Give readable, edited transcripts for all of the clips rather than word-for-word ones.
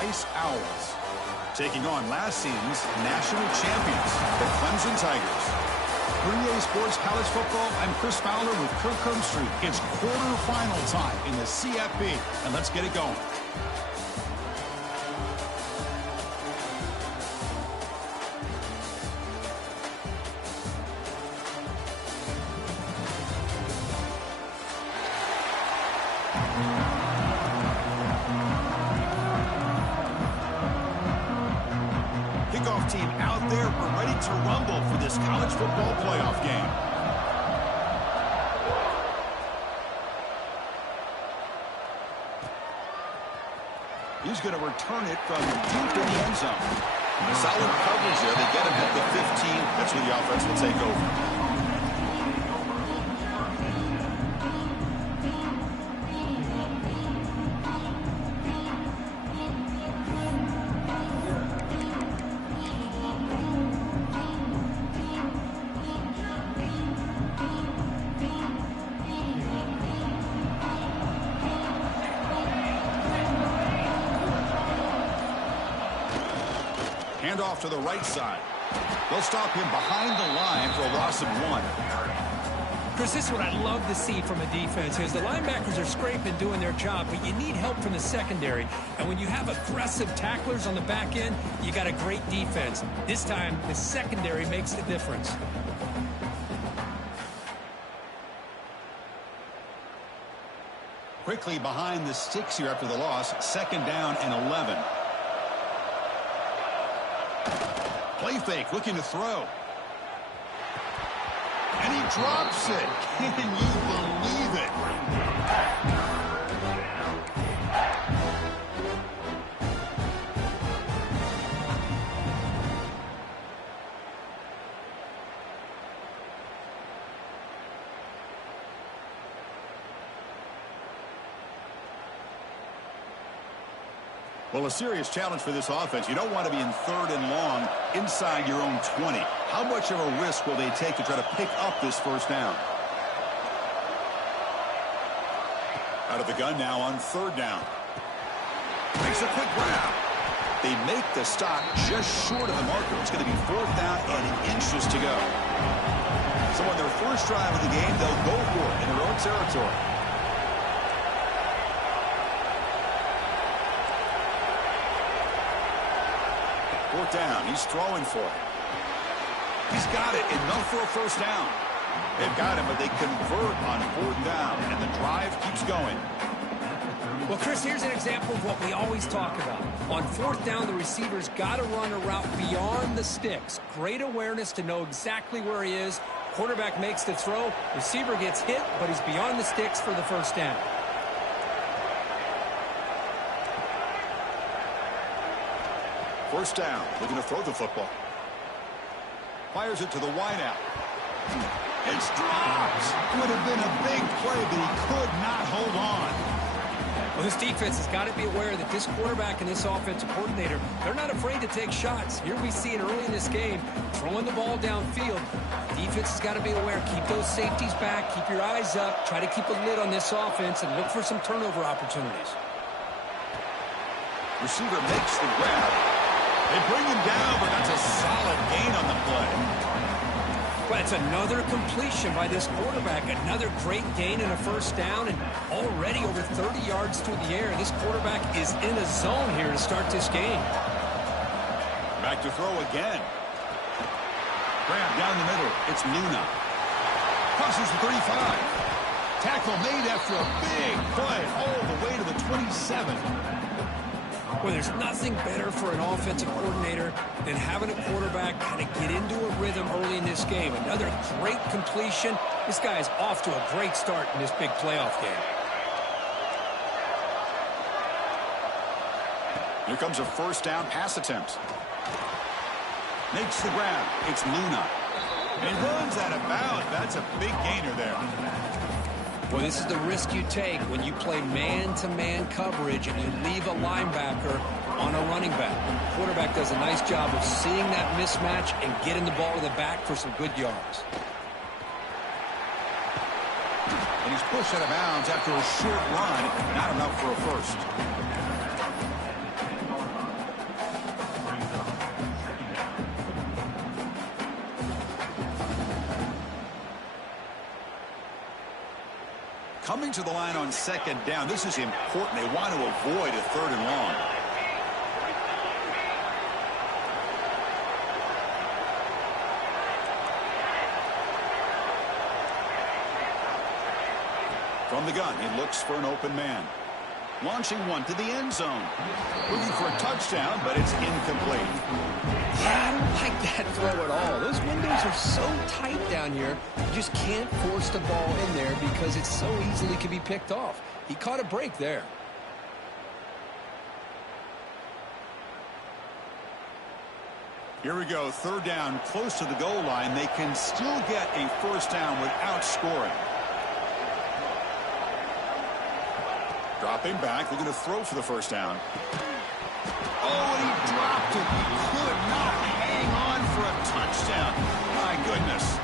Rice Owls. Taking on last season's national champions, the Clemson Tigers. For EA Sports College Football, I'm Chris Fowler with Kirk Herbstreit. It's quarterfinal time in the CFB, and let's get it going. Kickoff team out there. We're ready to rumble for this college football playoff game. He's going to return it from deep in the end zone. Solid coverage there. They get him at the 15. That's where the offense will take over. Off to the right side. They'll stop him behind the line for a loss of 1. Chris, this is what I love to see from a defense is the linebackers are scraping, doing their job, but you need help from the secondary. And when you have aggressive tacklers on the back end, you got a great defense. This time, the secondary makes the difference. Quickly behind the sticks here after the loss. 2nd down and 11. Play fake, looking to throw. And he drops it. Can you believe it? Well, a serious challenge for this offense. You don't want to be in 3rd and long inside your own 20. How much of a risk will they take to try to pick up this 1st down? Out of the gun now on 3rd down. Makes a quick grab. They make the stop just short of the marker. It's going to be 4th down and inches to go. So on their first drive of the game, they'll go for it in their own territory. Down. He's throwing for it. He's got it. Enough for a 1st down. They've got him, but they convert on 4th down, and the drive keeps going. Well, Chris, here's an example of what we always talk about. On 4th down, the receiver's got to run a route beyond the sticks. Great awareness to know exactly where he is. Quarterback makes the throw. Receiver gets hit, but he's beyond the sticks for the 1st down. 1st down, looking to throw the football. Fires it to the wideout. It's dropped. Would have been a big play, but he could not hold on. Well, this defense has got to be aware that this quarterback and this offensive coordinator, they're not afraid to take shots. Here we see it early in this game, throwing the ball downfield. Defense has got to be aware. Keep those safeties back. Keep your eyes up. Try to keep a lid on this offense and look for some turnover opportunities. Receiver makes the grab. They bring him down, but that's a solid gain on the play. Well, it's another completion by this quarterback. Another great gain in a 1st down, and already over 30 yards through the air. This quarterback is in a zone here to start this game. Back to throw again. Grab down the middle. It's Luna. Crosses the 35. Tackle made after a big play all the way to the 27. Well, there's nothing better for an offensive coordinator than having a quarterback kind of get into a rhythm early in this game. Another great completion. This guy is off to a great start in this big playoff game. Here comes a 1st down pass attempt. Makes the grab. It's Luna. And runs out of bounds. That's a big gainer there. Well, this is the risk you take when you play man-to-man coverage and you leave a linebacker on a running back. The quarterback does a nice job of seeing that mismatch and getting the ball to the back for some good yards. And he's pushed out of bounds after a short run. Not enough for a first. coming to the line on second down. This is important. They want to avoid a 3rd and long. From the gun, he looks for an open man. Launching one to the end zone. Looking for a touchdown, but it's incomplete. Yeah, I don't like that throw at all. Those windows are so tight down here. You just can't force the ball in there because it so easily can be picked off. He caught a break there. Here we go, 3rd down, close to the goal line. They can still get a 1st down without scoring. Dropping back, looking to throw for the 1st down. Oh, and he dropped it. He could not hang on for a touchdown. My goodness.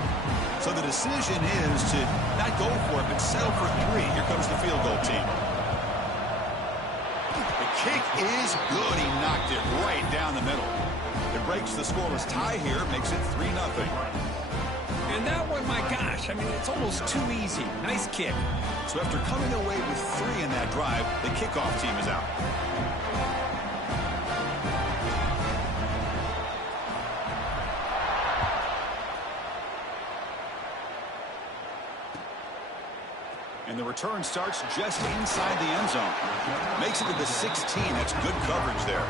So the decision is to not go for it, but settle for 3. Here comes the field goal team. The kick is good. He knocked it right down the middle. It breaks the scoreless tie here, makes it 3-0. And that one, my gosh, I mean, it's almost too easy. Nice kick. So after coming away with 3 in that drive, the kickoff team is out. And the return starts just inside the end zone. Makes it to the 16. That's good coverage there.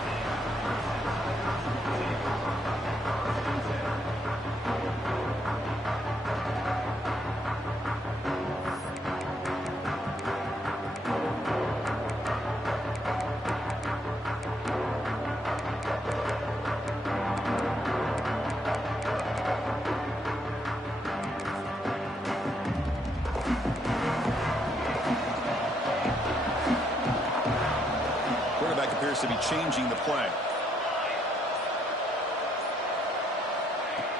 To be changing the play.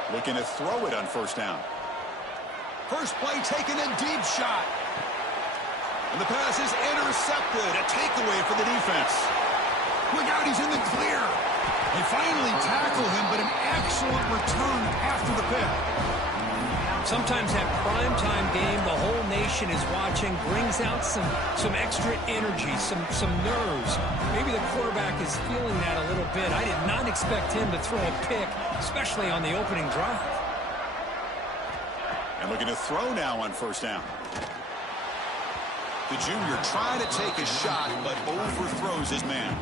Looking to throw it on 1st down. First play taken, a deep shot. And the pass is intercepted. A takeaway for the defense. Look out, he's in the clear. They finally tackle him, but an excellent return after the pick. Sometimes that primetime game, the whole nation is watching, brings out some extra energy, some nerves. Maybe the quarterback is feeling that a little bit. I did not expect him to throw a pick, especially on the opening drive. And looking to throw now on 1st down. The junior trying to take a shot, but overthrows his man.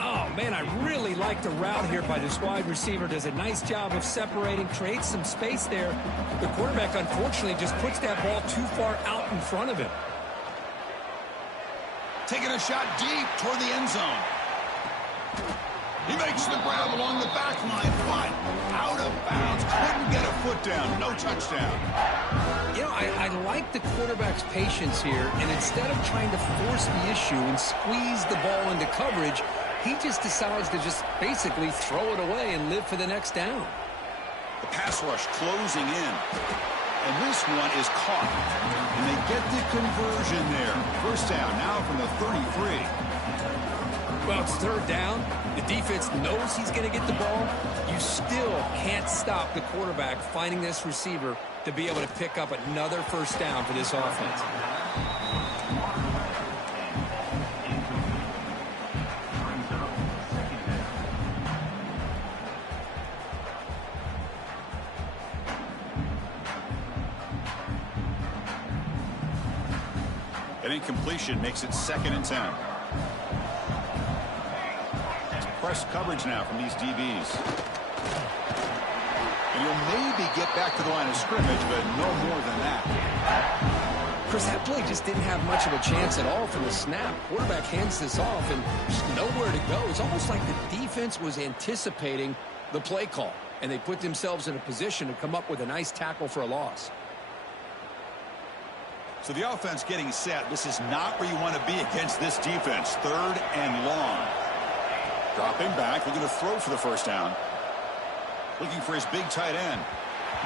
Oh, man, I really like the route here by this wide receiver. Does a nice job of separating, creates some space there. The quarterback, unfortunately, just puts that ball too far out in front of him. Taking a shot deep toward the end zone. He makes the grab along the back line, but out of bounds. Couldn't get a foot down. No touchdown. You know, I like the quarterback's patience here, and instead of trying to force the issue and squeeze the ball into coverage, he just decides to just basically throw it away and live for the next down. The pass rush closing in. And this one is caught. And they get the conversion there. 1st down now from the 33. Well, it's 3rd down. The defense knows he's going to get the ball. You still can't stop the quarterback finding this receiver to be able to pick up another 1st down for this offense. An incompletion makes it 2nd and 10. Press coverage now from these DBs. And he'll maybe get back to the line of scrimmage, but no more than that. Chris, that play just didn't have much of a chance at all from the snap. Quarterback hands this off and just nowhere to go. It's almost like the defense was anticipating the play call, and they put themselves in a position to come up with a nice tackle for a loss. So the offense getting set. This is not where you want to be against this defense. 3rd and long. Dropping back, looking to throw for the 1st down. Looking for his big tight end.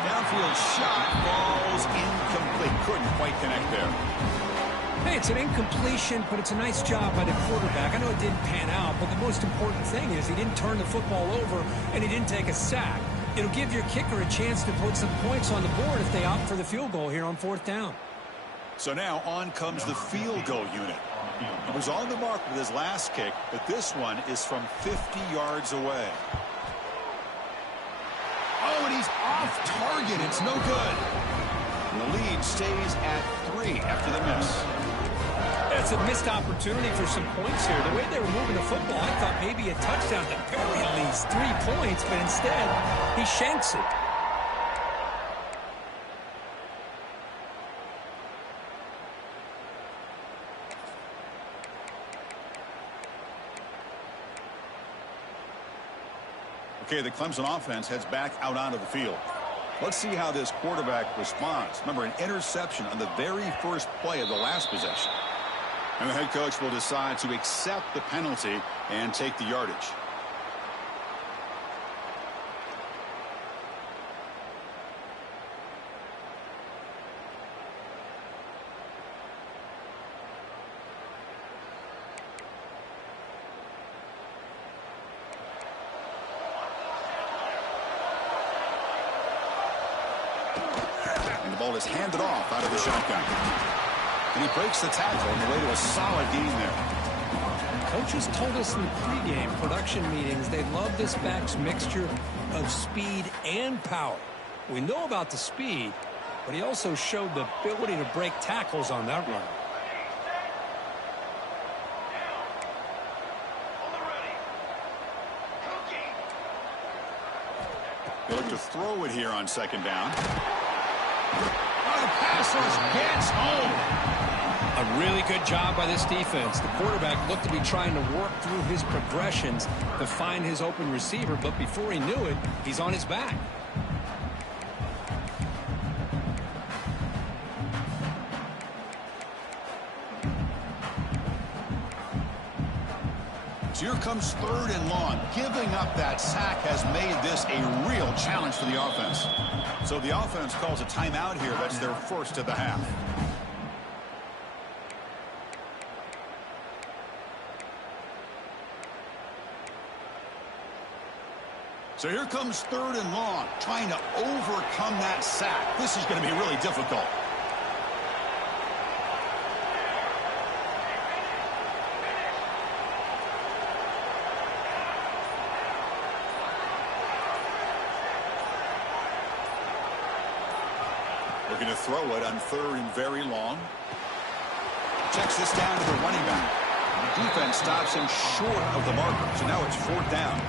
Downfield shot falls incomplete. Couldn't quite connect there. Hey, it's an incompletion, but it's a nice job by the quarterback. I know it didn't pan out, but the most important thing is he didn't turn the football over and he didn't take a sack. It'll give your kicker a chance to put some points on the board if they opt for the field goal here on 4th down. So now on comes the field goal unit. He was on the mark with his last kick, but this one is from 50 yards away. Oh, and he's off target. It's no good. The lead stays at 3 after the miss. That's a missed opportunity for some points here. The way they were moving the football, I thought maybe a touchdown at the very least, 3 points, but instead he shanks it. Okay, the Clemson offense heads back out onto the field. Let's see how this quarterback responds. Remember, an interception on the very first play of the last possession. And the head coach will decide to accept the penalty and take the yardage. Ball is handed off out of the shotgun. And he breaks the tackle on the way to a solid gain there. Coaches told us in the pregame production meetings they love this back's mixture of speed and power. We know about the speed, but he also showed the ability to break tackles on that run. They look to throw it here on second down. Oh, the pass rush gets home. A really good job by this defense. The quarterback looked to be trying to work through his progressions to find his open receiver, but before he knew it, he's on his back. So here comes 3rd and long. Giving up that sack has made this a real challenge for the offense. So the offense calls a timeout here. That's their first of the half. So here comes 3rd and long, trying to overcome that sack. This is going to be really difficult. Looking to throw it on 3rd and very long. Checks this down to the running back. The defense stops him short of the marker, so now it's 4th down.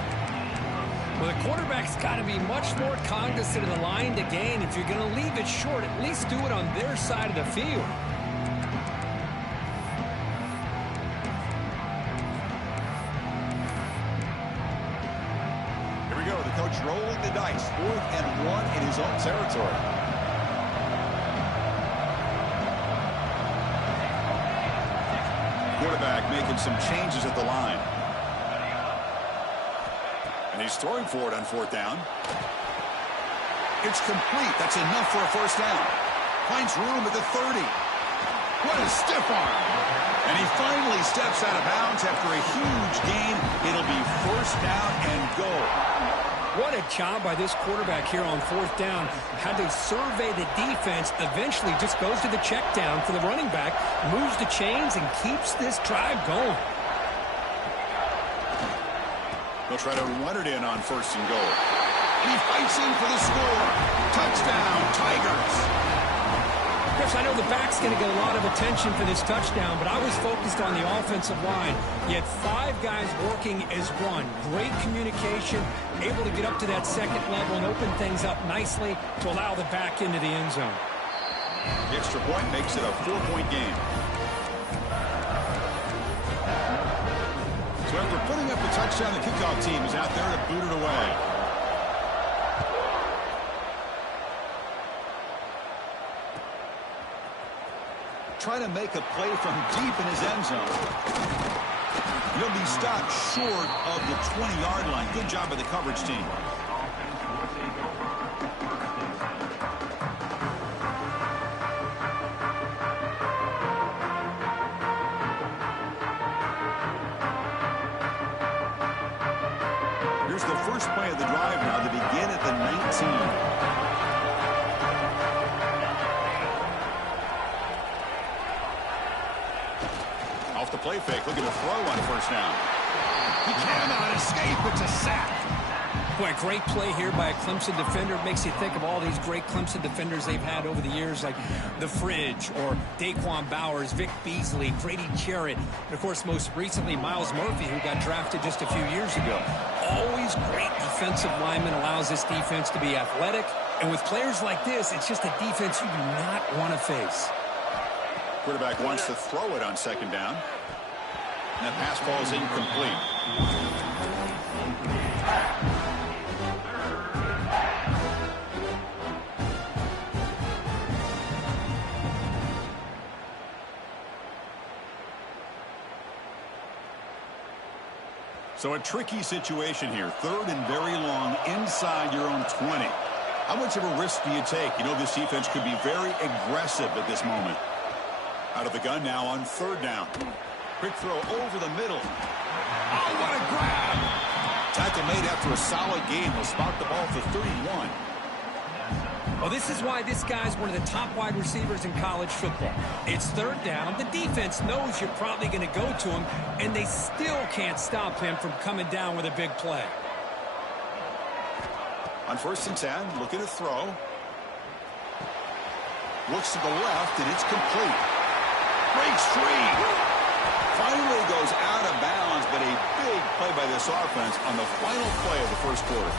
Well, the quarterback's got to be much more cognizant of the line to gain. If you're going to leave it short, at least do it on their side of the field. Here we go. The coach rolling the dice. 4th and 1 in his own territory. Quarterback making some changes at the line. And he's throwing for it on 4th down. It's complete. That's enough for a first down. Finds room at the 30. What a stiff arm. And he finally steps out of bounds after a huge gain. It'll be first down and goal. What a job by this quarterback here on 4th down. Had to survey the defense, eventually just goes to the check down for the running back, moves the chains, and keeps this drive going. They'll try to run it in on 1st and goal. And he fights in for the score. Touchdown, Tigers. Chris, I know the back's going to get a lot of attention for this touchdown, but I was focused on the offensive line. You had 5 guys working as one. Great communication, able to get up to that second level and open things up nicely to allow the back into the end zone. The extra point makes it a 4-point game. So after putting up the touchdown, the kickoff team is out there to boot it away. Trying to make a play from deep in his end zone. He'll be stopped short of the 20-yard line. Good job by the coverage team. Here's the first play of the drive now. They begin at the 19. off the play fake, looking to throw on first down. He cannot escape. It's a sack. Boy, great play here by a Clemson defender. It makes you think of all these great Clemson defenders they've had over the years, like The Fridge or Daquan Bowers, Vic Beasley, Grady Jarrett, and, of course, most recently, Miles Murphy, who got drafted just a few years ago. Always great defensive lineman, allows this defense to be athletic. And with players like this, it's just a defense you do not want to face. Quarterback wants to throw it on second down. And that pass falls incomplete. So a tricky situation here. Third and very long inside your own 20. How much of a risk do you take? You know this defense could be very aggressive at this moment. Out of the gun now on third down. Quick throw over the middle. Oh, what a grab! Tackle made after a solid game. Will spot the ball for 31. Well, this is why this guy's one of the top wide receivers in college football. It's third down. The defense knows you're probably going to go to him, and they still can't stop him from coming down with a big play. On first and 10, looking to throw. Looks to the left, and it's complete. Breaks free. Finally goes out of bounds, but a big play by this offense on the final play of the first quarter.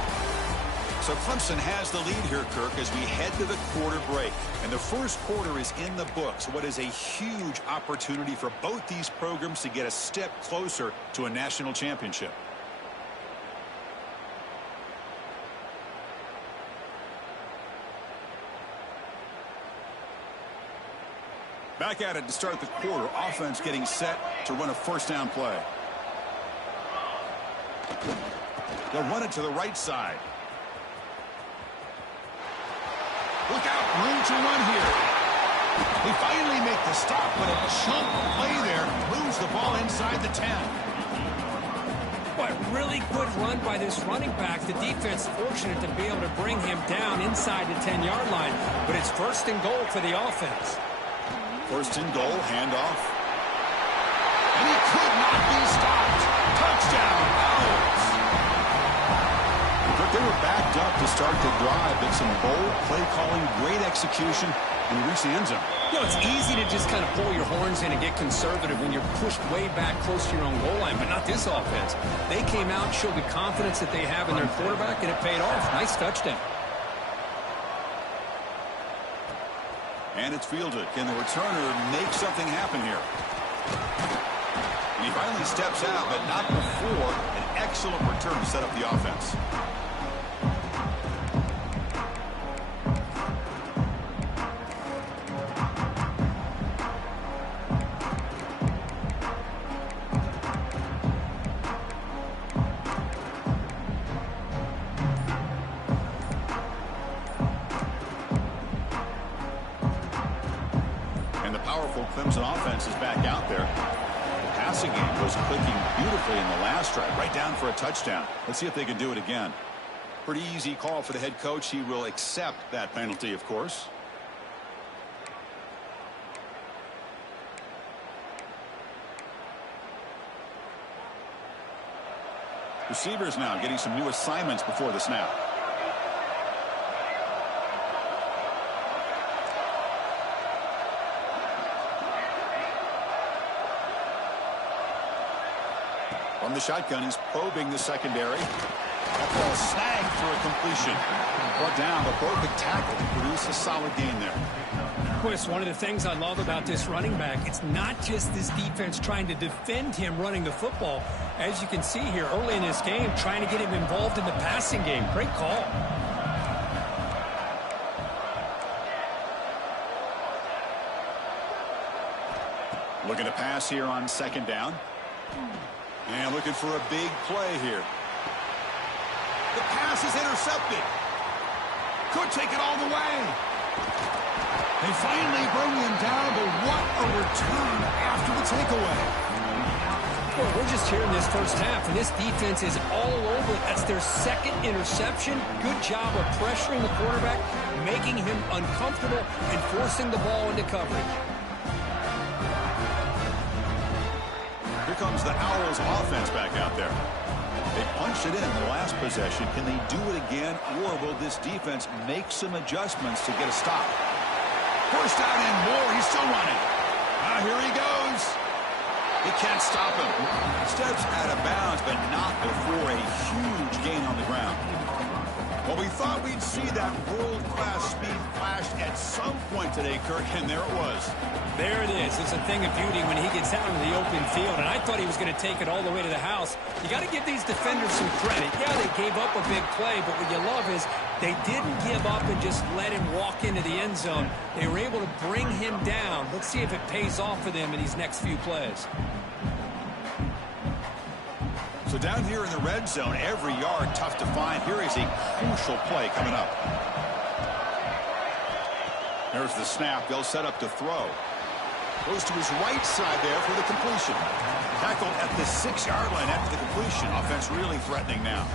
So Clemson has the lead here, Kirk, as we head to the quarter break. And the first quarter is in the books. What is a huge opportunity for both these programs to get a step closer to a national championship. Back at it to start the quarter. Offense getting set to run a first down play. They'll run it to the right side. Look out, room to run here. They finally make the stop, but a chunk play there moves the ball inside the 10. What really good run by this running back. The defense fortunate to be able to bring him down inside the 10-yard line, but it's first and goal for the offense. First and goal, handoff. And he could not be stopped. Touchdown, Owls. But they were backed up to start the drive, but some bold play calling, great execution, and he reached the end zone. You know, it's easy to just kind of pull your horns in and get conservative when you're pushed way back close to your own goal line, but not this offense. They came out and showed the confidence that they have in their quarterback, and it paid off. Nice touchdown. And it's fielded. Can the returner make something happen here? And he finally steps out, but not before an excellent return to set up the offense. Clemson offense is back out there. The passing game was clicking beautifully in the last drive, right down for a touchdown. Let's see if they can do it again. Pretty easy call for the head coach. He will accept that penalty, of course. Receivers now getting some new assignments before the snap. From the shotgun, he's probing the secondary. That ball snagged for a completion. Brought down, but perfect tackle to produce a solid gain there. Chris, one of the things I love about this running back, it's not just this defense trying to defend him running the football. As you can see here early in this game, trying to get him involved in the passing game. Great call. Looking to pass here on second down. And looking for a big play here. The pass is intercepted. Could take it all the way. They finally bring him down, but what a return after the takeaway. Well, we're just here in this first half, and this defense is all over. That's their second interception. Good job of pressuring the quarterback, making him uncomfortable, and forcing the ball into coverage. comes the Owls offense back out there. They punched it in the last possession. Can they do it again, or will this defense make some adjustments to get a stop? First down and more. He's still running. Here he goes. They can't stop him. Steps out of bounds, but not before a huge gain on the ground. Well, we thought we'd see that world-class speed flash at some point today, Kirk, and there it was. There it is. It's a thing of beauty when he gets out into the open field, and I thought he was going to take it all the way to the house. You got to give these defenders some credit. Yeah, they gave up a big play, but what you love is they didn't give up and just let him walk into the end zone. They were able to bring him down. Let's see if it pays off for them in these next few plays. So down here in the red zone, every yard tough to find. Here is a crucial play coming up. There's the snap. They'll set up to throw. Goes to his right side there for the completion. Tackled at the 6-yard line after the completion. Offense really threatening now.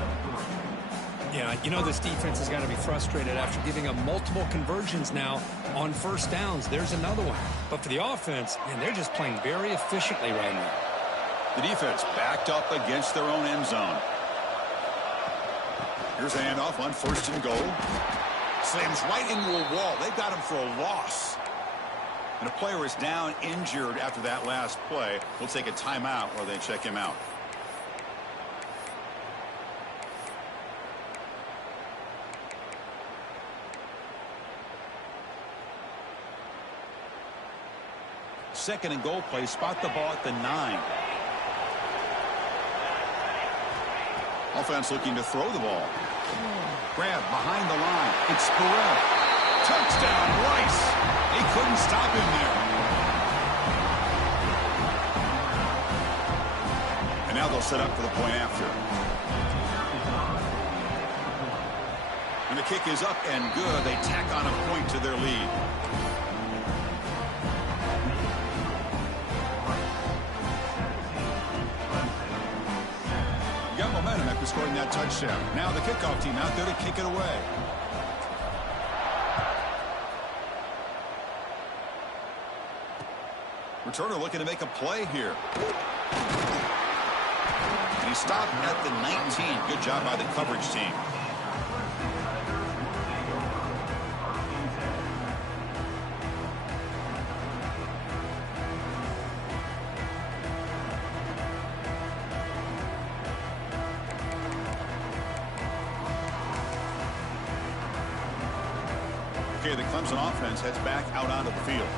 Yeah, you know this defense has got to be frustrated after giving up multiple conversions now on first downs. There's another one. But for the offense, man, they're just playing very efficiently right now. The defense backed up against their own end zone. Here's a handoff on first and goal. Slams right into a wall. They got him for a loss. And a player is down injured after that last play. We'll take a timeout while they check him out. Second and goal play. Spot the ball at the 9. Offense looking to throw the ball. Grab behind the line. It's Burrell. Touchdown, Rice. They couldn't stop him there. And now they'll set up for the point after. And the kick is up and good. They tack on a point to their lead. Momentum after scoring that touchdown. Now the kickoff team out there to kick it away. Returner looking to make a play here. And he stopped at the 19. Good job by the coverage team. The Clemson offense heads back out onto the field.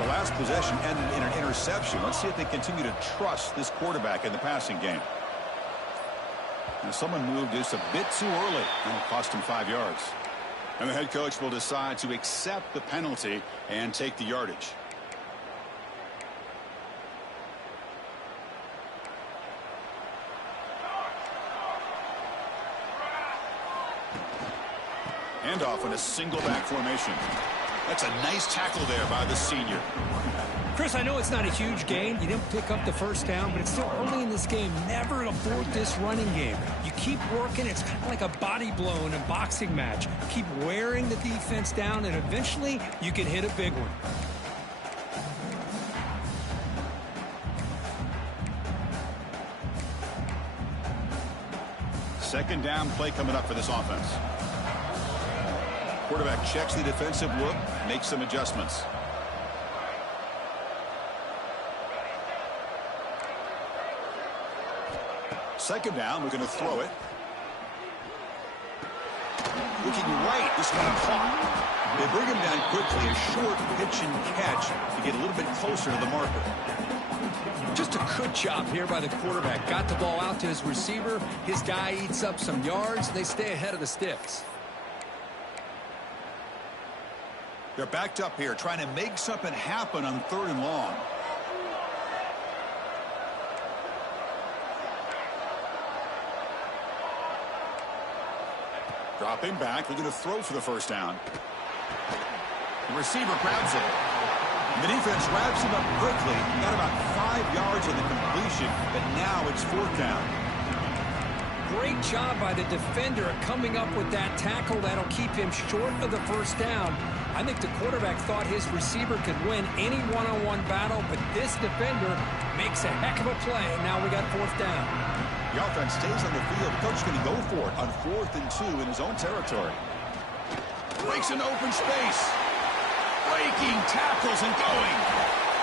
The last possession ended in an interception. Let's see if they continue to trust this quarterback in the passing game. Now someone moved just a bit too early. That'll cost him 5 yards. And the head coach will decide to accept the penalty and take the yardage. Handoff in a single back formation. That's a nice tackle there by the senior. Chris, I know it's not a huge gain. You didn't pick up the first down, but it's still early in this game. Never abort this running game. You keep working. It's kind of like a body blow in a boxing match. Keep wearing the defense down, and eventually you can hit a big one. Second down play coming up for this offense. Quarterback checks the defensive look, makes some adjustments. Second down, we're going to throw it. Looking right, this one caught. They bring him down quickly, a short pitch and catch to get a little bit closer to the marker. Just a good job here by the quarterback. Got the ball out to his receiver. His guy eats up some yards. They stay ahead of the sticks. They're backed up here, trying to make something happen on third and long. Dropping back, looking to throw for the first down. The receiver grabs it. The defense wraps him up quickly. Got about 5 yards on the completion, but now it's fourth down. great job by the defender coming up with that tackle that'll keep him short of the first down. I think the quarterback thought his receiver could win any one-on-one battle, but this defender makes a heck of a play, and now we got fourth down. The offense stays on the field. The coach is going to go for it on 4th and 2 in his own territory. Breaks an open space. Breaking tackles and going.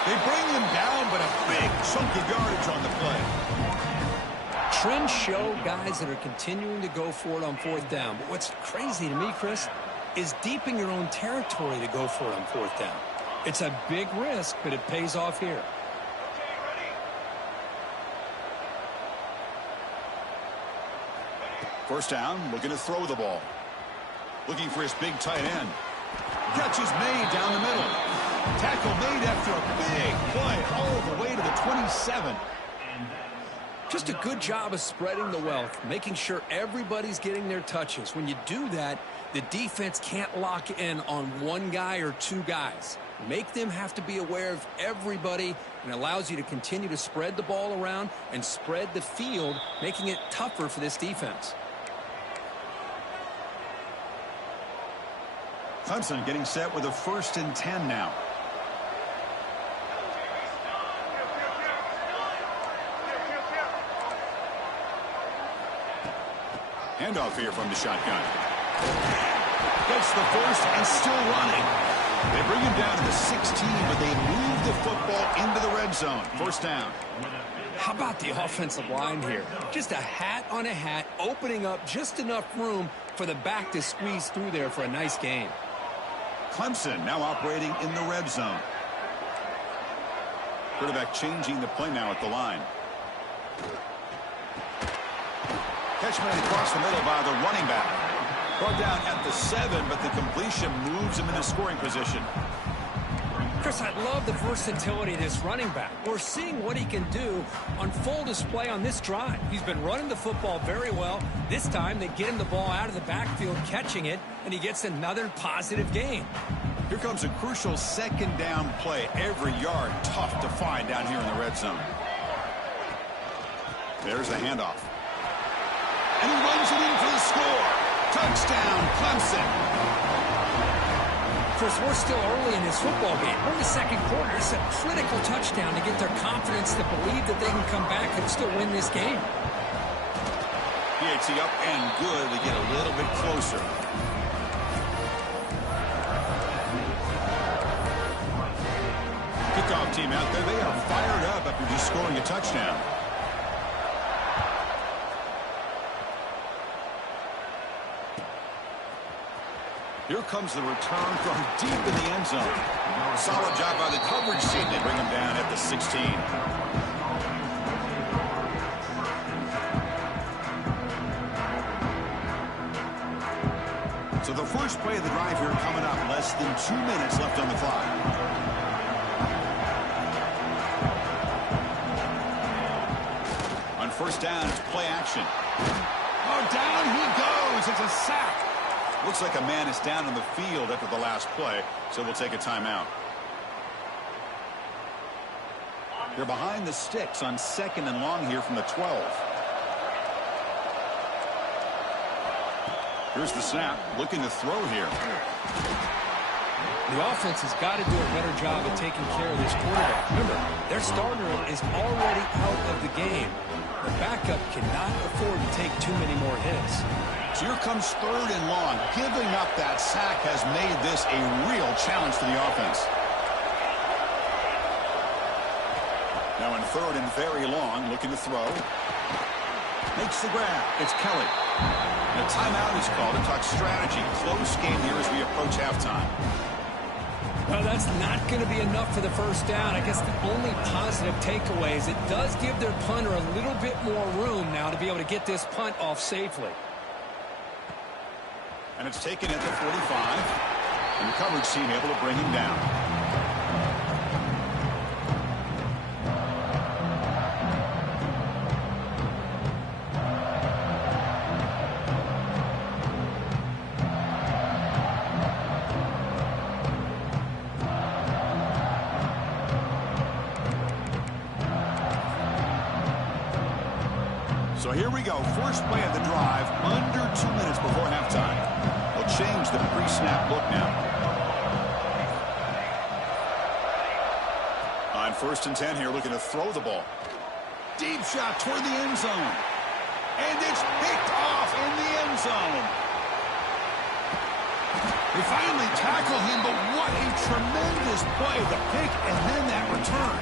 They bring him down, but a big chunk of yardage on the play. Trends show guys that are continuing to go for it on 4th down. But what's crazy to me, Chris, is deep in your own territory to go for it on 4th down. It's a big risk, but it pays off here. First down, looking to throw the ball. Looking for his big tight end. Catch is made down the middle. Tackle made after a big play all the way to the 27. Just a good job of spreading the wealth, making sure everybody's getting their touches. When you do that, the defense can't lock in on one guy or two guys. Make them have to be aware of everybody, and allows you to continue to spread the ball around and spread the field, making it tougher for this defense. Clemson getting set with a 1st and 10 now. Handoff here from the shotgun. Gets the first and still running. They bring him down to the 16, but they move the football into the red zone. First down. How about the offensive line here? Just a hat on a hat, opening up just enough room for the back to squeeze through there for a nice gain. Clemson now operating in the red zone. Quarterback changing the play now at the line. Catch made across the middle by the running back. Brought down at the 7, but the completion moves him into scoring position. Chris, I love the versatility of this running back. We're seeing what he can do on full display on this drive. He's been running the football very well. This time they get him the ball out of the backfield, catching it, and he gets another positive gain. Here comes a crucial 2nd down play. Every yard tough to find down here in the red zone. There's the handoff. And he runs it in for the score. Touchdown, Clemson. Chris, we're still early in this football game. We're in the 2nd quarter. It's a critical touchdown to get their confidence to believe that they can come back and still win this game. PAT up and good. They get a little bit closer. Kickoff team out there. They are fired up after just scoring a touchdown. Here comes the return from deep in the end zone. Solid job by the coverage team. They bring him down at the 16. So the first play of the drive here coming up. Less than 2 minutes left on the clock. On first down, it's play action. Oh, down he goes. It's a sack. Looks like a man is down on the field after the last play, so we'll take a timeout. They're behind the sticks on 2nd and long here from the 12. Here's the snap, looking to throw here. The offense has got to do a better job of taking care of this quarterback. Remember, their starter is already out of the game. The backup cannot afford to take too many more hits. So here comes 3rd and long. Giving up that sack has made this a real challenge for the offense. Now in 3rd and very long, looking to throw. Makes the grab. It's Kelly. And a timeout is called to talk strategy. Close game here as we approach halftime. Well, that's not going to be enough for the first down. I guess the only positive takeaway is it does give their punter a little bit more room now to be able to get this punt off safely. And it's taken at the 45. And the coverage team able to bring him down. So here we go. First play of the drive, under 2 minutes before halftime. We'll change the pre-snap look now. On 1st and 10 here, looking to throw the ball. Deep shot toward the end zone. And it's picked off in the end zone. They finally tackle him, but what a tremendous play. The pick and then that return.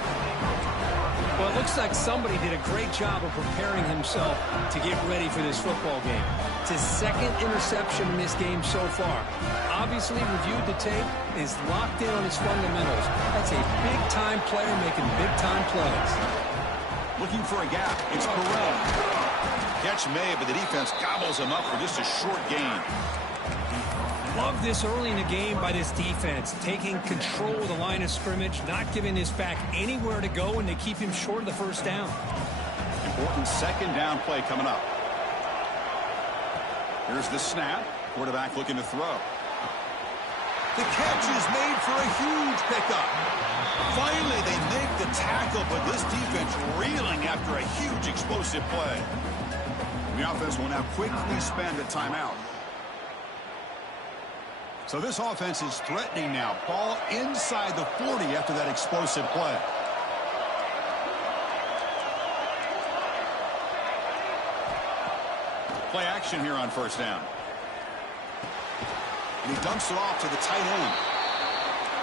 Well, it looks like somebody did a great job of preparing himself to get ready for this football game. It's his 2nd interception in this game so far. Obviously reviewed the tape, is locked in on his fundamentals. That's a big-time player making big-time plays. Looking for a gap. It's Burrell. Catch made, but the defense gobbles him up for just a short gain. Love this early in the game by this defense, taking control of the line of scrimmage, not giving this back anywhere to go, and they keep him short of the first down. Important 2nd down play coming up. Here's the snap. Quarterback looking to throw. The catch is made for a huge pickup. Finally, they make the tackle, but this defense reeling after a huge explosive play. The offense will now quickly spend a timeout. So this offense is threatening now. Ball inside the 40 after that explosive play. Play action here on 1st down. And he dumps it off to the tight end.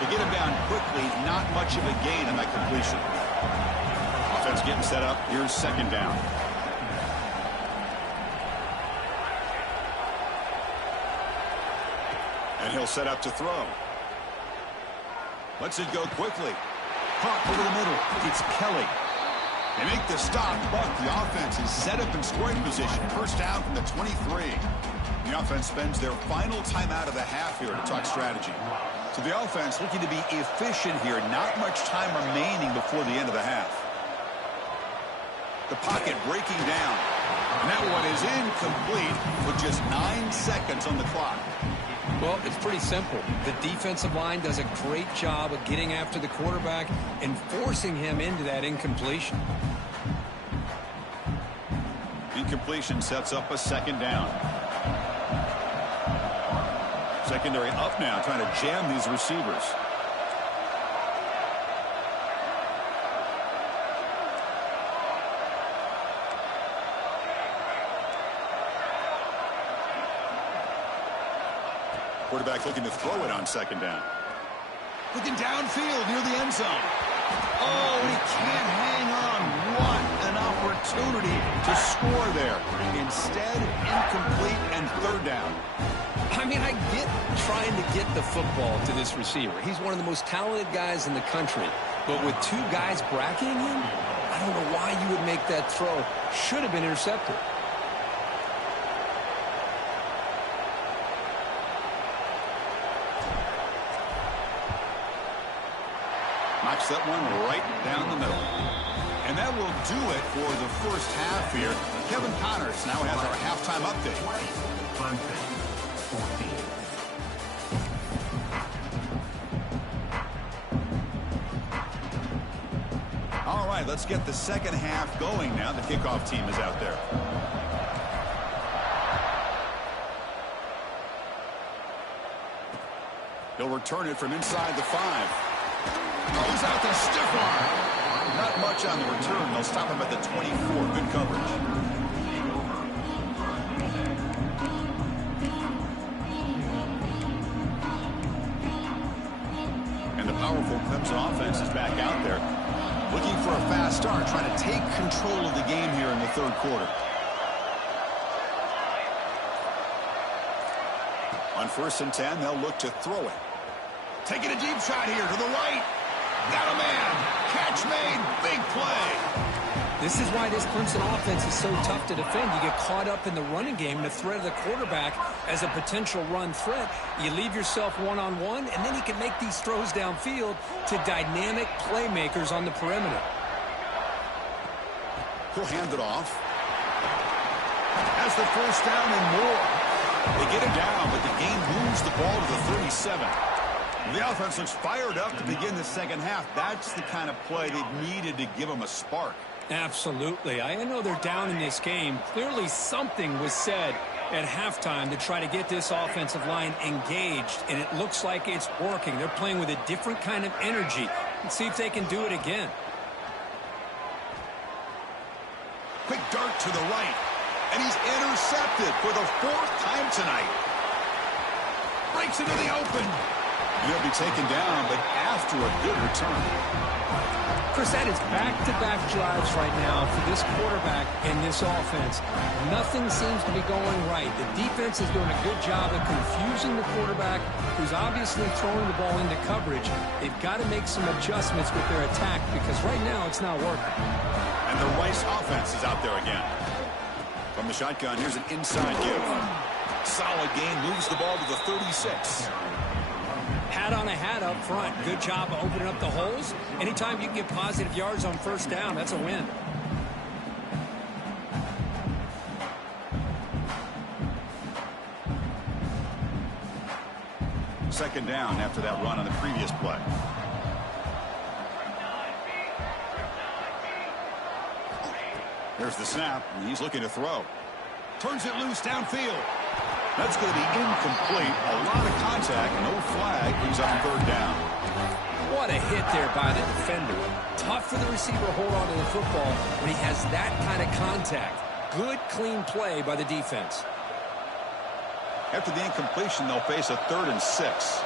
They get him down quickly. Not much of a gain on that completion. Offense getting set up. Here's 2nd down. And he'll set up to throw. Lets it go quickly. Caught over the middle. It's Kelly. They make the stop, but the offense is set up in scoring position. 1st down from the 23. The offense spends their final timeout of the half here to talk strategy. So the offense looking to be efficient here. Not much time remaining before the end of the half. The pocket breaking down. And that one is incomplete with just 9 seconds on the clock. Well, it's pretty simple. The defensive line does a great job of getting after the quarterback and forcing him into that incompletion. Incompletion sets up a 2nd down. Secondary up now, trying to jam these receivers. Quarterback looking to throw it on 2nd down. Looking downfield near the end zone. Oh, he can't hang on. What an opportunity to score there. Instead, incomplete and 3rd down. I mean, I get trying to get the football to this receiver. He's one of the most talented guys in the country. But with 2 guys bracketing him, I don't know why you would make that throw. Should have been intercepted. Knocks that one right down the middle. And that will do it for the 1st half here. Kevin Connors now has our halftime update. All right, let's get the 2nd half going now. The kickoff team is out there. He'll return it from inside the 5. Throws out the stiff arm. Not much on the return. They'll stop him at the 24. Good coverage. And the powerful Clemson offense is back out there. Looking for a fast start. Trying to take control of the game here in the 3rd quarter. On 1st and 10, they'll look to throw it. Taking a deep shot here to the right. Got a man. Catch made. Big play. This is why this Clemson offense is so tough to defend. You get caught up in the running game, the threat of the quarterback as a potential run threat. You leave yourself one-on-one, and then you can make these throws downfield to dynamic playmakers on the perimeter. He'll hand it off. Has the 1st down and more. They get him down, but the game moves the ball to the 37. The offense looks fired up to begin the 2nd half. That's the kind of play they needed to give them a spark. Absolutely. I know they're down in this game. Clearly something was said at halftime to try to get this offensive line engaged, and it looks like it's working. They're playing with a different kind of energy. Let's see if they can do it again. Quick dart to the right, and he's intercepted for the 4th time tonight. Breaks into the open. He'll be taken down, but after a good return. Chris, that is back-to-back drives right now for this quarterback and this offense. Nothing seems to be going right. The defense is doing a good job of confusing the quarterback, who's obviously throwing the ball into coverage. They've got to make some adjustments with their attack because right now it's not working. And the Rice offense is out there again. From the shotgun, here's an inside give. Solid gain, moves the ball to the 36. Hat on a hat up front. Good job of opening up the holes. Anytime you can get positive yards on first down, that's a win. Second down after that run on the previous play. There's the snap, and he's looking to throw. Turns it loose downfield. That's going to be incomplete. A lot of contact, no flag. Brings up 3rd down. What a hit there by the defender. Tough for the receiver to hold on to the football when he has that kind of contact. Good, clean play by the defense. After the incompletion, they'll face a 3rd and 6.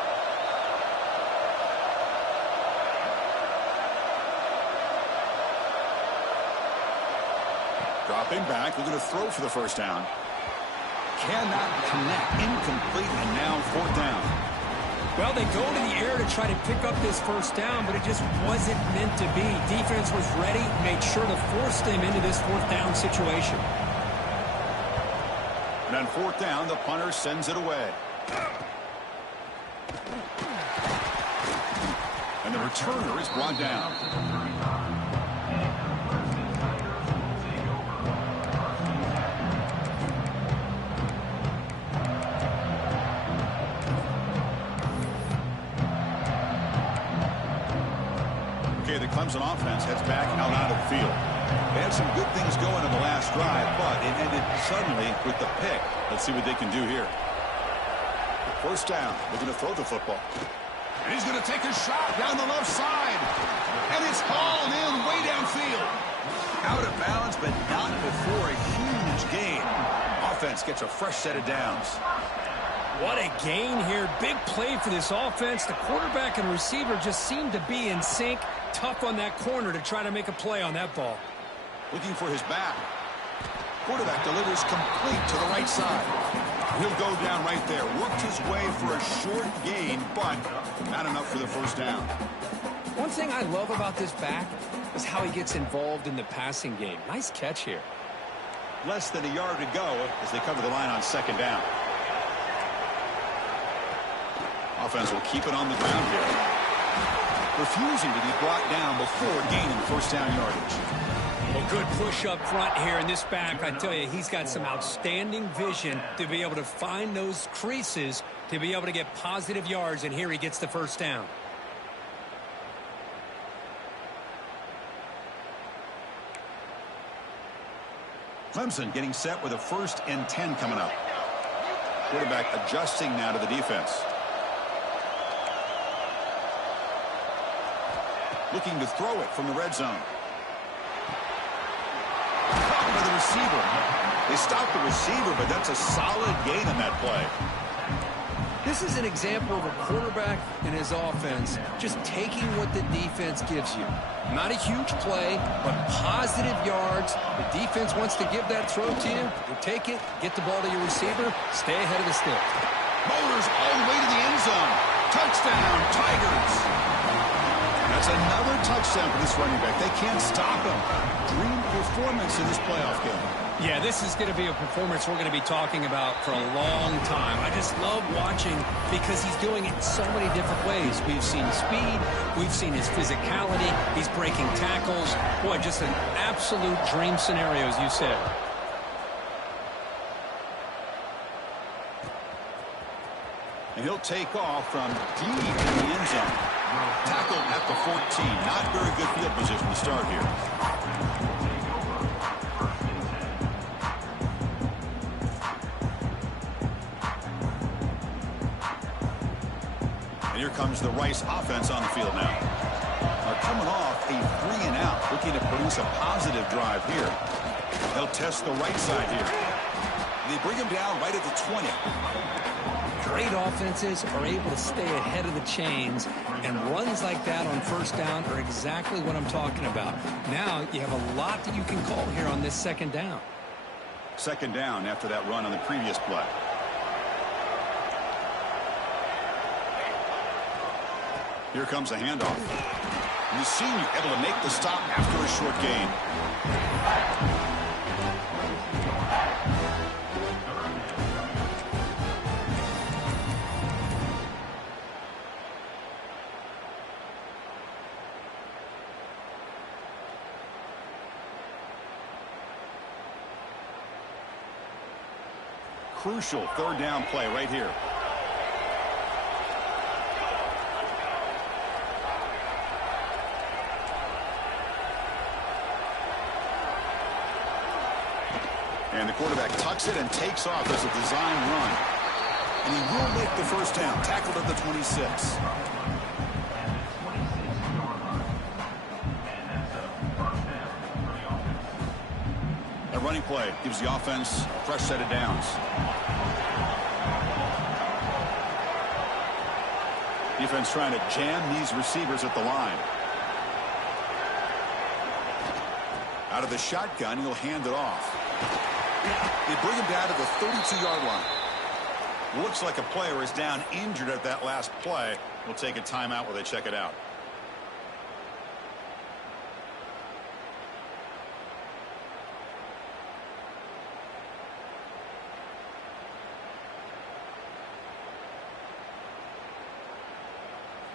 Dropping back, looking to throw for the first down. Cannot connect, incomplete, and now 4th down. Well, they go to the air to try to pick up this first down, but it just wasn't meant to be. Defense was ready, made sure to force them into this 4th down situation. And on 4th down, the punter sends it away. And the returner is brought down. The Clemson offense heads back out onto the field. They had some good things going in the last drive, but it ended suddenly with the pick. Let's see what they can do here. First down, looking to throw the football. And he's going to take a shot down the left side. And it's hauled in way downfield. Out of bounds, but not before a huge gain. Offense gets a fresh set of downs. What a gain here. Big play for this offense. The quarterback and receiver just seem to be in sync. Tough on that corner to try to make a play on that ball. Looking for his back. Quarterback delivers complete to the right side. He'll go down right there. Worked his way for a short gain, but not enough for the first down. One thing I love about this back is how he gets involved in the passing game. Nice catch here. Less than a yard to go as they cover the line on 2nd down. Offense will keep it on the ground here. Refusing to be brought down before gaining first down yardage. Well, good push up front here in this back. I tell you, he's got some outstanding vision to be able to find those creases to be able to get positive yards, and here he gets the first down. Clemson getting set with a 1st and 10 coming up. Quarterback adjusting now to the defense. Looking to throw it from the red zone. Caught by the receiver. They stopped the receiver, but that's a solid gain on that play. This is an example of a quarterback and his offense just taking what the defense gives you. Not a huge play, but positive yards. The defense wants to give that throw to you. You take it, get the ball to your receiver, stay ahead of the stick. Motors all the way to the end zone. Touchdown, Tigers. That's another touchdown for this running back. They can't stop him. Dream performance in this playoff game. Yeah, this is going to be a performance we're going to be talking about for a long time. I just love watching because he's doing it so many different ways. We've seen speed. We've seen his physicality. He's breaking tackles. Boy, just an absolute dream scenario, as you said. And he'll take off from deep in the end zone. Tackled at the 14. Not very good field position to start here. here comes the Rice offense on the field now. They're coming off a 3-and-out, looking to produce a positive drive here. They'll test the right side here. They bring him down right at the 20. Great offenses are able to stay ahead of the chains, and runs like that on first down are exactly what I'm talking about. Now you have a lot that you can call here on this second down. Second down after that run on the previous play. Here comes a handoff. And the senior able to make the stop after a short gain. Crucial third down play right here. And the quarterback tucks it and takes off as a design run. And he will make the first down, tackled at the 26. A running play gives the offense a fresh set of downs. Defense trying to jam these receivers at the line. Out of the shotgun, he'll hand it off. They bring him down to the 32-yard line. Looks like a player is down injured at that last play. We'll take a timeout while they check it out.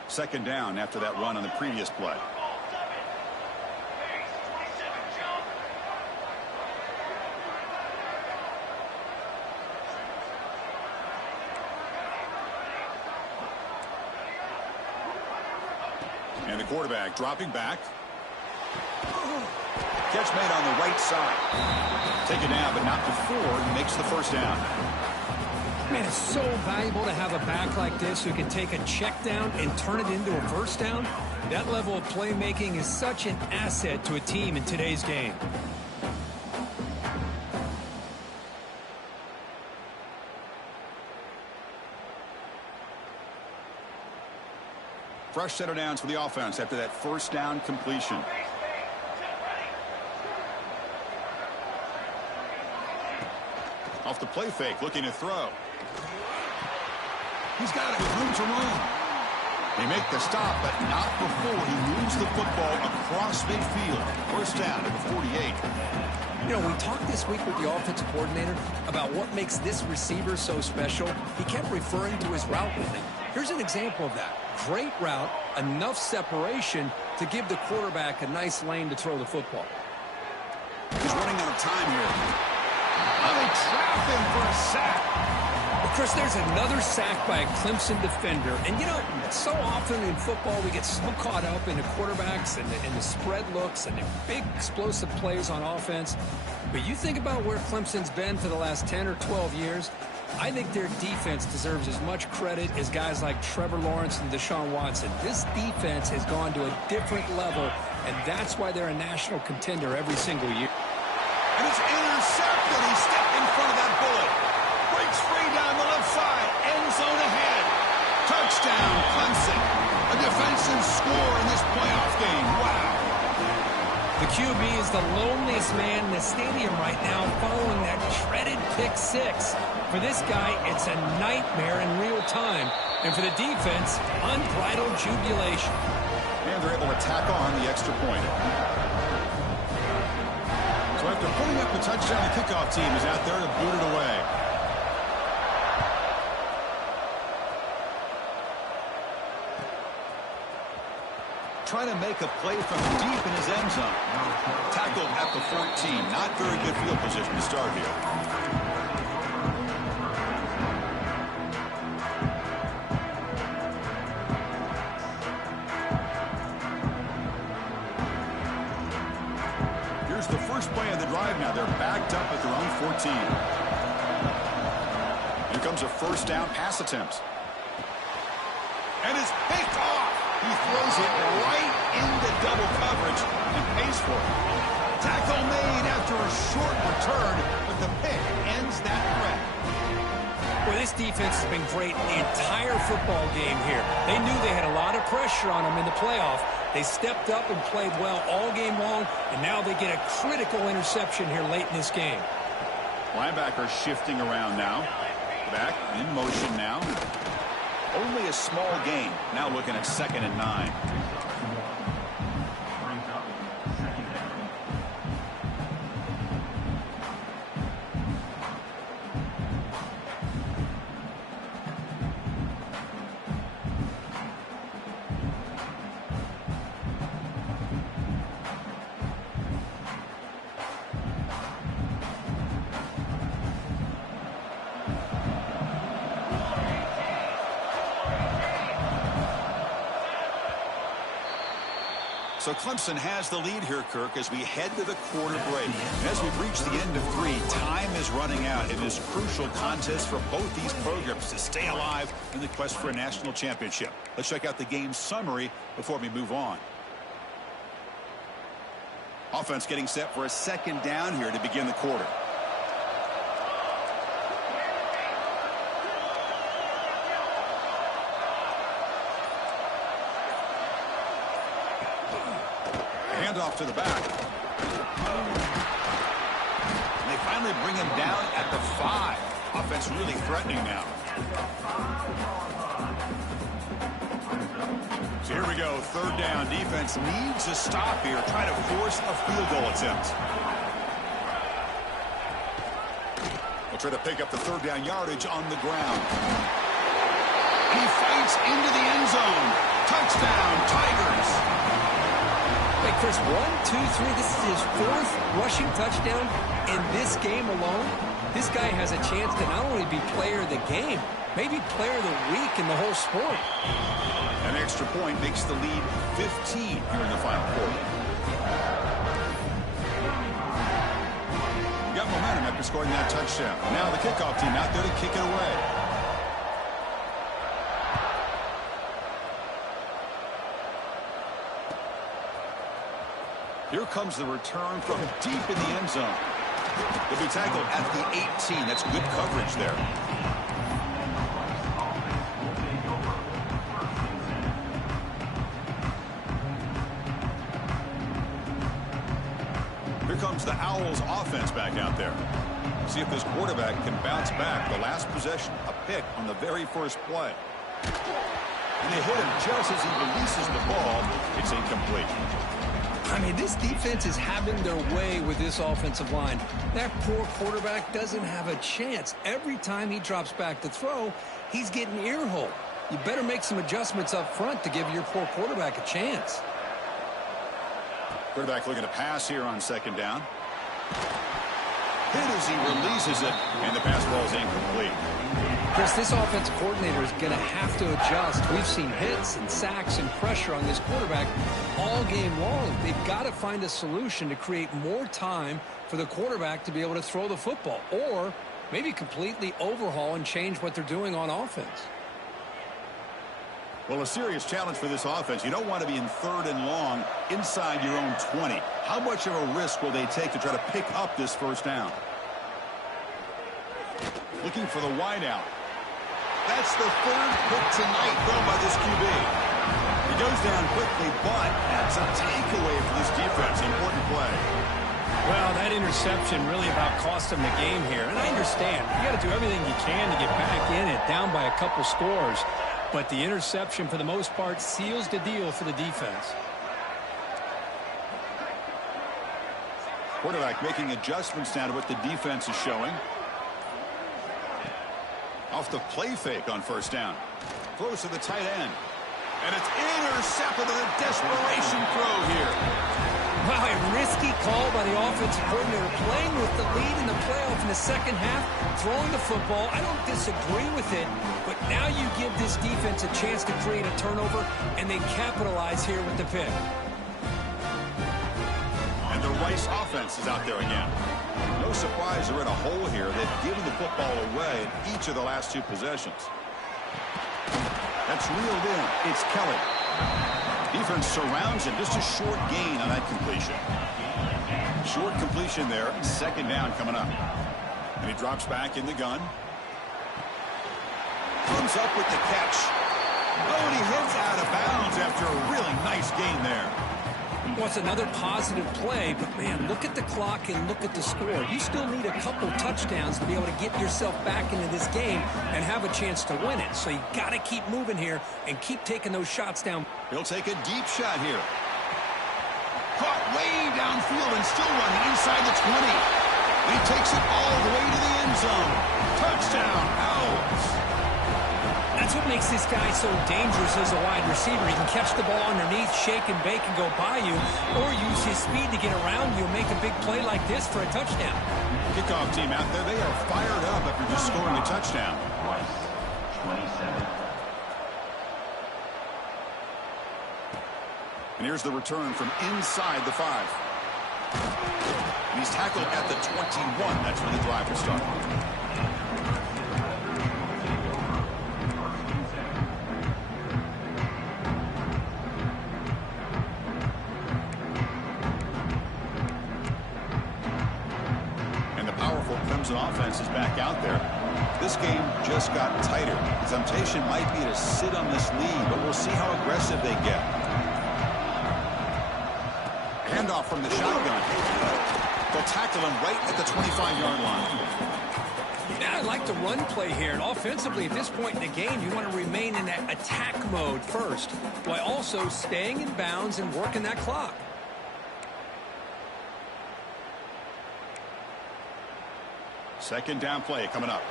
Second down after that run on the previous play. And the quarterback dropping back. Catch made on the right side. Taken down, but not before he makes the first down. Man, it's so valuable to have a back like this who can take a check down and turn it into a first down. That level of playmaking is such an asset to a team in today's game. Fresh set of downs for the offense after that first down completion. Off the play fake, looking to throw. He's got it with room to run. They make the stop, but not before he moves the football across midfield. First down at the 48. You know, we talked this week with the offensive coordinator about what makes this receiver so special. He kept referring to his route running. Here's an example of that. Great route, enough separation to give the quarterback a nice lane to throw the football. He's running out of time here. Oh, they trap him for a sack. Well, Chris, there's another sack by a Clemson defender. And, you know, so often in football we get so caught up in the quarterbacks and the spread looks and the big explosive plays on offense. But you think about where Clemson's been for the last 10 or 12 years, I think their defense deserves as much credit as guys like Trevor Lawrence and Deshaun Watson. This defense has gone to a different level, and that's why they're a national contender every single year. And it's intercepted. He stepped in front of that bullet. Breaks free down the left side. End zone ahead. Touchdown, Clemson. A defensive score in this playoff game. Wow. The QB is the loneliest man in the stadium right now following that dreaded pick six. For this guy, it's a nightmare in real time. And for the defense, unbridled jubilation. And they're able to tack on the extra point. So after putting up the touchdown, the kickoff team is out there to boot it away. Trying to make a play from deep in his end zone. Tackled at the 14. Not very good field position to start here. Here's the first play of the drive now. They're backed up at their own 14. Here comes a first down pass attempt. And is picked off. He throws it right into double coverage and pays for it. Tackle made after a short return, but the pick ends that threat. Well, this defense has been great the entire football game here. They knew they had a lot of pressure on them in the playoff. They stepped up and played well all game long, and now they get a critical interception here late in this game. Linebacker shifting around now. Back in motion now. Only a small gain. Now looking at 2nd and 9. So Clemson has the lead here, Kirk, as we head to the quarter break. And as we've reached the end of 3, time is running out in this crucial contest for both these programs to stay alive in the quest for a national championship. Let's check out the game summary before we move on. Offense getting set for a 2nd down here to begin the quarter. Handoff to the back. And they finally bring him down at the 5. Offense really threatening now. So here we go. 3rd down. Defense needs a stop here. Try to force a field goal attempt. We'll try to pick up the 3rd down yardage on the ground. He fights into the end zone. Touchdown, Tigers. Hey, Chris, 1, 2, 3. This is his 4th rushing touchdown in this game alone. This guy has a chance to not only be player of the game, maybe player of the week in the whole sport. An extra point makes the lead 15 here in the final quarter. We got momentum after scoring that touchdown. Now the kickoff team out there to kick it away. Here comes the return from deep in the end zone. He'll be tackled at the 18. That's good coverage there. Here comes the Owls offense back out there. See if this quarterback can bounce back. The last possession, a pick on the very first play. And they hit him just as he releases the ball. It's incomplete. I mean, this defense is having their way with this offensive line. That poor quarterback doesn't have a chance. Every time he drops back to throw, he's getting ear-hole. You better make some adjustments up front to give your poor quarterback a chance. Quarterback looking to pass here on 2nd down. Hit as he releases it, and the pass ball is incomplete. Chris, this offensive coordinator is going to have to adjust. We've seen hits and sacks and pressure on this quarterback all game long. They've got to find a solution to create more time for the quarterback to be able to throw the football, or maybe completely overhaul and change what they're doing on offense. Well, a serious challenge for this offense. You don't want to be in 3rd and long inside your own 20. How much of a risk will they take to try to pick up this 1st down? Looking for the wideout. That's the 3rd pick tonight thrown by this QB. He goes down quickly, but that's a takeaway for this defense. Important play. Well, that interception really about cost them the game here. And I understand. You got to do everything you can to get back in it, down by a couple scores. But the interception, for the most part, seals the deal for the defense. Quarterback making adjustments now to what the defense is showing. Off the play fake on 1st down. Throws to the tight end. And it's intercepted with a desperation throw here. Wow, a risky call by the offensive coordinator, playing with the lead in the playoff in the 2nd half, throwing the football. I don't disagree with it, but now you give this defense a chance to create a turnover, and they capitalize here with the pick. And the Rice offense is out there again. No surprise they're in a hole here. They've given the football away in each of the last 2 possessions. That's reeled in. It's Kelly. Defense surrounds him. Just a short gain on that completion. Short completion there. Second down coming up. And he drops back in the gun. Comes up with the catch. Oh, and he heads out of bounds after a really nice gain there. Well, it's another positive play, but, man, look at the clock and look at the score. You still need a couple touchdowns to be able to get yourself back into this game and have a chance to win it. So you got to keep moving here and keep taking those shots down. He'll take a deep shot here. Caught way downfield and still running inside the 20. He takes it all the way to the end zone. Touchdown, Owls. That's what makes this guy so dangerous as a wide receiver. He can catch the ball underneath, shake and bake and go by you, or use his speed to get around you and make a big play like this for a touchdown. Kickoff team out there, they are fired up after just scoring a touchdown. 27. And here's the return from inside the 5. And he's tackled at the 21. That's when the drive will start. Offense is back out there. This game just got tighter. The temptation might be to sit on this lead, but we'll see how aggressive they get. Handoff from the shotgun. They'll tackle him right at the 25-yard line. Yeah, I like the run play here. And offensively, at this point in the game, you want to remain in that attack mode first, while also staying in bounds and working that clock. Second down play coming up.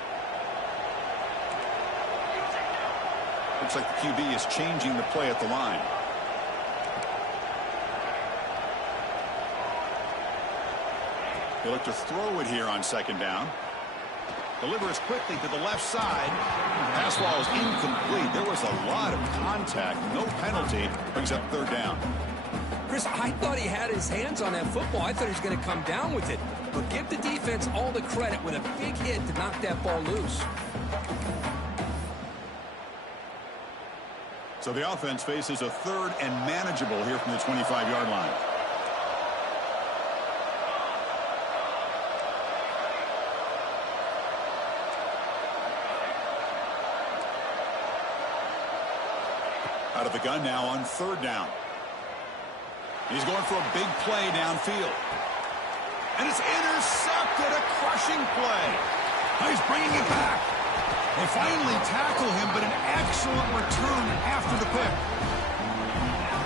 Looks like the QB is changing the play at the line. He'll look to throw it here on second down. Delivers quickly to the left side. Pass ball is incomplete. There was a lot of contact. No penalty. Brings up third down. Chris, I thought he had his hands on that football. I thought he was going to come down with it. But give the defense all the credit with a big hit to knock that ball loose. So the offense faces a third and manageable here from the 25-yard line. Out of the gun now on third down. He's going for a big play downfield. And it's intercepted, a crushing play. He's bringing it back. They finally tackle him, but an excellent return after the pick.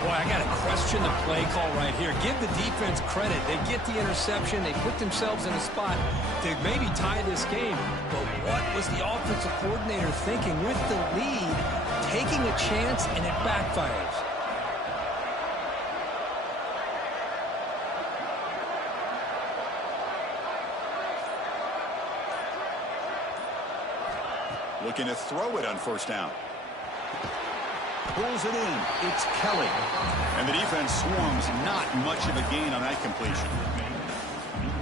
Boy, I got to question the play call right here. Give the defense credit. They get the interception. They put themselves in a spot to maybe tie this game. But what was the offensive coordinator thinking with the lead, taking a chance, and it backfires? Looking to throw it on first down. Pulls it in. It's Kelly. And the defense swarms. Not much of a gain on that completion.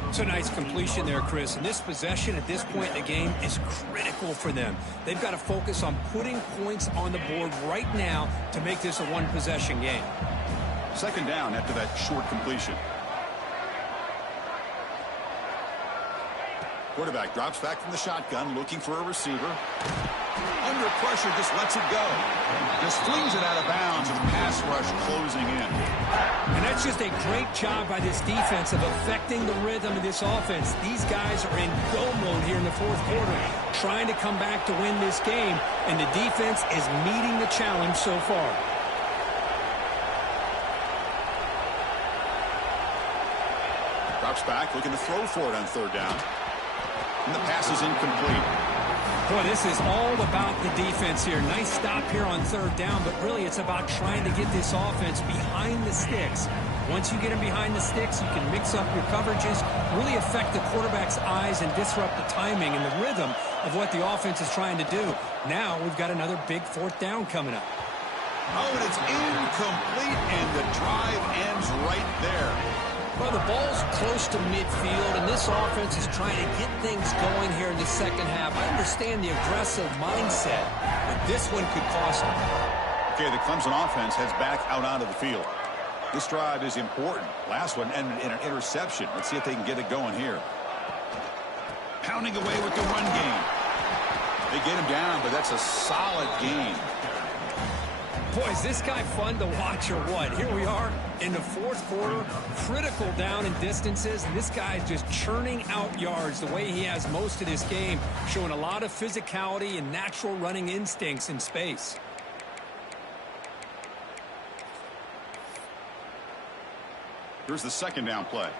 It's a nice completion there, Chris. And this possession at this point in the game is critical for them. They've got to focus on putting points on the board right now to make this a one-possession game. Second down after that short completion. Quarterback drops back from the shotgun, looking for a receiver. Under pressure, just lets it go. Just flings it out of bounds with pass rush closing in. And that's just a great job by this defense of affecting the rhythm of this offense. These guys are in go mode here in the fourth quarter, trying to come back to win this game, and the defense is meeting the challenge so far. Drops back, looking to throw for it on third down. And the pass is incomplete. Boy, this is all about the defense here. Nice stop here on third down, but really it's about trying to get this offense behind the sticks. Once you get them behind the sticks, you can mix up your coverages, really affect the quarterback's eyes and disrupt the timing and the rhythm of what the offense is trying to do. Now we've got another big fourth down coming up. Oh, and it's incomplete, and the drive ends right there. Well, the ball's close to midfield, and this offense is trying to get things going here in the second half. I understand the aggressive mindset, but this one could cost them. Okay, the Clemson offense heads back out onto the field. This drive is important. Last one ended in an interception. Let's see if they can get it going here. Pounding away with the run game. They get him down, but that's a solid game. Boy, is this guy fun to watch or what? Here we are in the fourth quarter, critical down in distances, and this guy is just churning out yards the way he has most of this game, showing a lot of physicality and natural running instincts in space. Here's the second down play.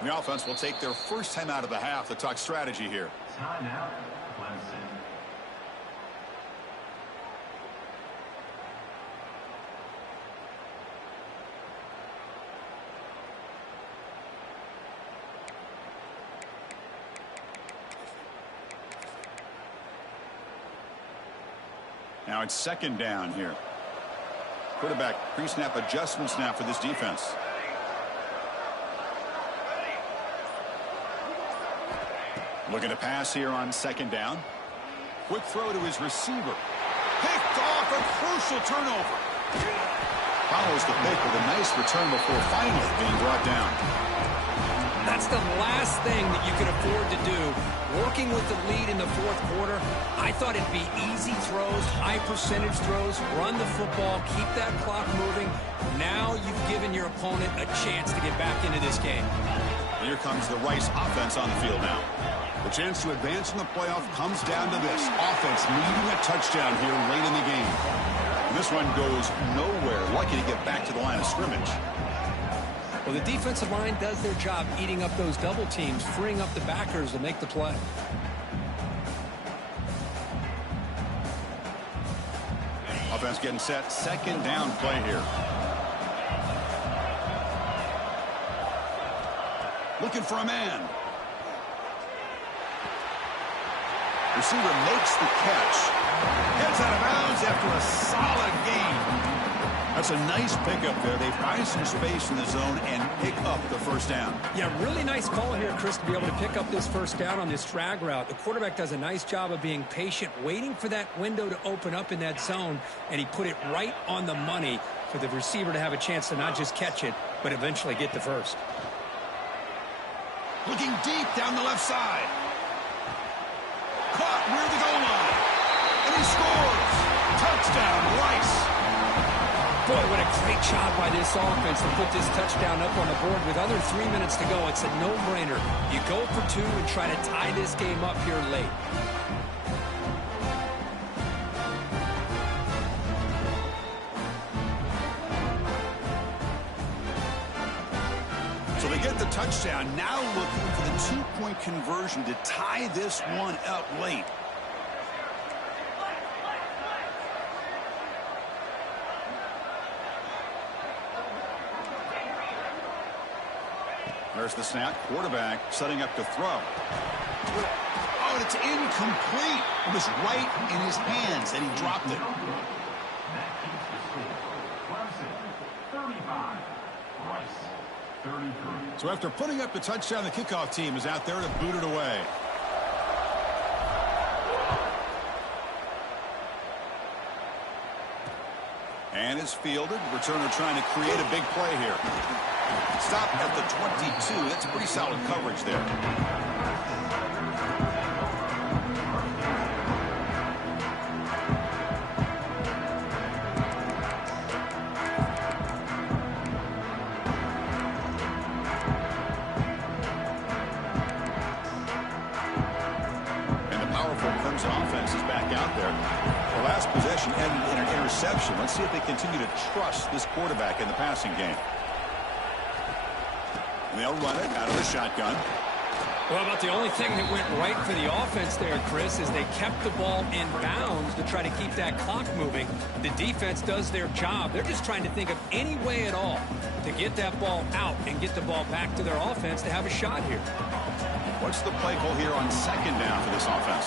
The offense will take their first time out of the half to talk strategy here. Timeout, Clemson. Now it's second down here. Quarterback pre-snap adjustments now for this defense. Looking to pass here on second down. Quick throw to his receiver. Picked off, a crucial turnover. Follows the pick with a nice return before finally being brought down. That's the last thing that you can afford to do. Working with the lead in the fourth quarter, I thought it'd be easy throws, high percentage throws, run the football, keep that clock moving. Now you've given your opponent a chance to get back into this game. Here comes the Rice offense on the field now. The chance to advance in the playoff comes down to this. Offense needing a touchdown here late in the game. And this one goes nowhere. Lucky to get back to the line of scrimmage. Well, the defensive line does their job eating up those double teams, freeing up the backers to make the play. Offense getting set. Second down play here. Looking for a man. Receiver makes the catch. Gets out of bounds after a solid gain. That's a nice pickup there. They find some space in the zone and pick up the first down. Yeah, really nice call here, Chris, to be able to pick up this first down on this drag route. The quarterback does a nice job of being patient, waiting for that window to open up in that zone, and he put it right on the money for the receiver to have a chance to not just catch it, but eventually get the first. Looking deep down the left side. Caught near the goal line. And he scores. Touchdown, Rice. Boy, what a great job by this offense to put this touchdown up on the board. With under 3 minutes to go, it's a no-brainer. You go for two and try to tie this game up here late. So they get the touchdown. Now looking for the two-point conversion to tie this one up late. There's the snap. Quarterback setting up to throw. Oh, and it's incomplete. It was right in his hands, and he dropped it. That keeps the score. Clemson, 35. Rice, 33. So after putting up the touchdown, the kickoff team is out there to boot it away. And it's fielded. Returner trying to create a big play here. Stop at the 22. That's pretty solid coverage there. And the powerful Clemson offense is back out there. The last possession ended in an interception. Let's see if they continue to trust this quarterback in the passing game. And they'll run it out of the shotgun. Well, about the only thing that went right for the offense there, Chris, is they kept the ball in bounds to try to keep that clock moving. The defense does their job. They're just trying to think of any way at all to get that ball out and get the ball back to their offense to have a shot here. What's the play call here on second down for this offense?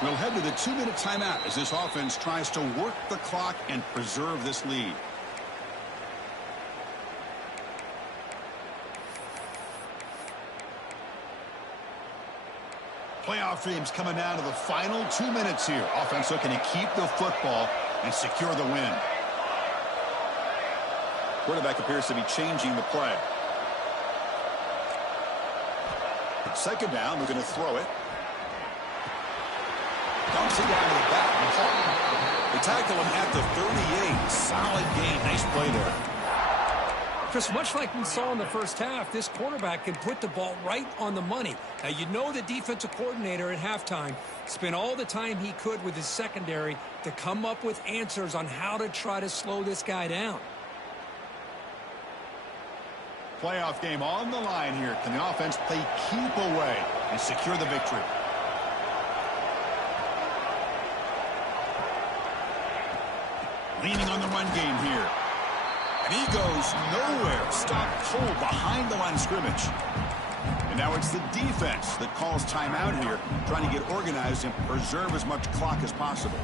We'll head to the 2-minute timeout as this offense tries to work the clock and preserve this lead. Playoff dreams coming down to the final 2 minutes here. Offense looking to keep the football and secure the win. Quarterback appears to be changing the play. Second down, they're going to throw it. Dumps it down to the back. They tackle him at the 38. Solid gain. Nice play there. Chris, much like we saw in the first half, this quarterback can put the ball right on the money. Now, you know the defensive coordinator at halftime spent all the time he could with his secondary to come up with answers on how to try to slow this guy down. Playoff game on the line here. Can the offense play keep away and secure the victory? Leaning on the run game here. And he goes nowhere. Stopped cold behind the line of scrimmage. And now it's the defense that calls timeout here, trying to get organized and preserve as much clock as possible.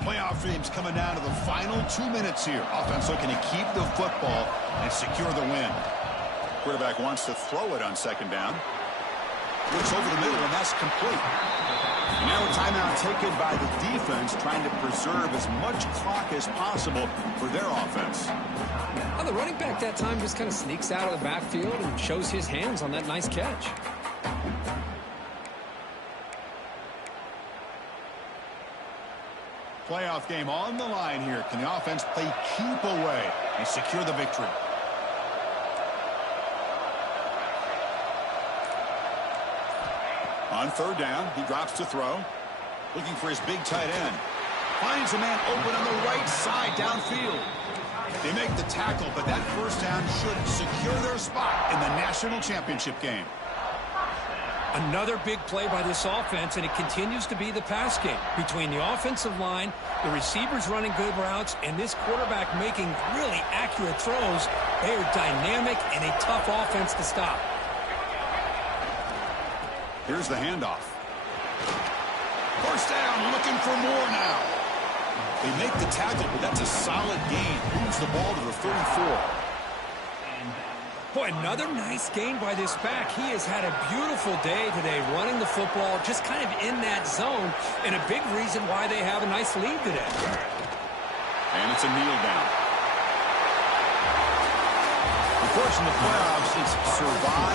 Playoff dreams coming down to the final 2 minutes here. Offense looking to keep the football and secure the win. Quarterback wants to throw it on second down. Looks over the middle, and that's complete. And now a timeout taken by the defense, trying to preserve as much clock as possible for their offense. Well, the running back that time just kind of sneaks out of the backfield and shows his hands on that nice catch. Playoff game on the line here. Can the offense play keep away and secure the victory? On third down, he drops to throw. Looking for his big tight end. Finds a man open on the right side downfield. They make the tackle, but that first down should secure their spot in the national championship game. Another big play by this offense, and it continues to be the pass game. Between the offensive line, the receivers running good routes, and this quarterback making really accurate throws, they are dynamic and a tough offense to stop. Here's the handoff. First down, looking for more now. They make the tackle, but that's a solid gain. Moves the ball to the 34. Boy, another nice gain by this back. He has had a beautiful day today running the football, just kind of in that zone, and a big reason why they have a nice lead today. And it's a kneel down. Of course, in the playoffs, it's survive